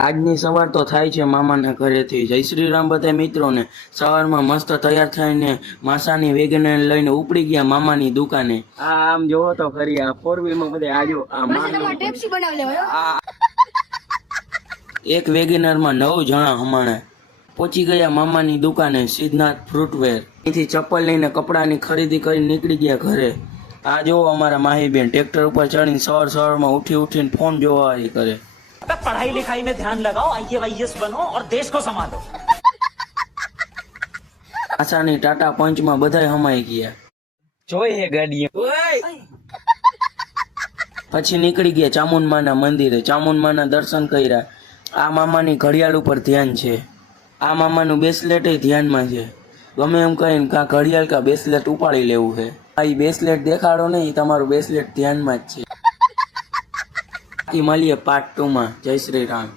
આજની સવાર તો થાય છે મામાના ઘરેથી। જય શ્રી રામ બધા મિત્રોને। સવારમાં મસ્ત તૈયાર થઈને માસાની વેગનર લઈને ઉપડી ગયા મામાની દુકાને। આમ જોવો તો ખરી આ 4 વ્હીલમાં બધા આજો આ એક વેગનરમાં 9 જણા હમાણે પહોંચી ગયા મામાની દુકાને સિદ્ધનાથ ફ્રૂટવેર। અહીંથી ચપ્પલ લઈને કપડાની ખરીદી કરી નીકળી ગયા ઘરે। આ જો અમારા માહીબેન ટ્રેક્ટર ઉપર ચડીને સવારમાં ઉઠીને ફોન જોવા કરે। पढ़ाई लिखाई में ध्यान लगाओ, IAS बनो और देश को संभालो। આસાની ટાટા પંચમાં બધાય હમાઈ ગયા। જોઈએ ગાડીઓ પછી નીકળી ગયા ચામુંડમાના મંદિરે। ચામુંડમાના દર્શન કર્યા। આ મામાની ઘડિયાળ ઉપર ધ્યાન છે। આ મામાનું બ્રેસલેટ ધ્યાનમાં છે। ગમે એમ કહીને કાં ઘડિયાળ કાં બ્રેસલેટ ઉપાડી લેવું છે। આ બ્રેસલેટ દેખાડો નહીં, તમારું બ્રેસલેટ ધ્યાનમાં જ છે। મળીએ પાર્ટ 2 માં। જય શ્રી રામ।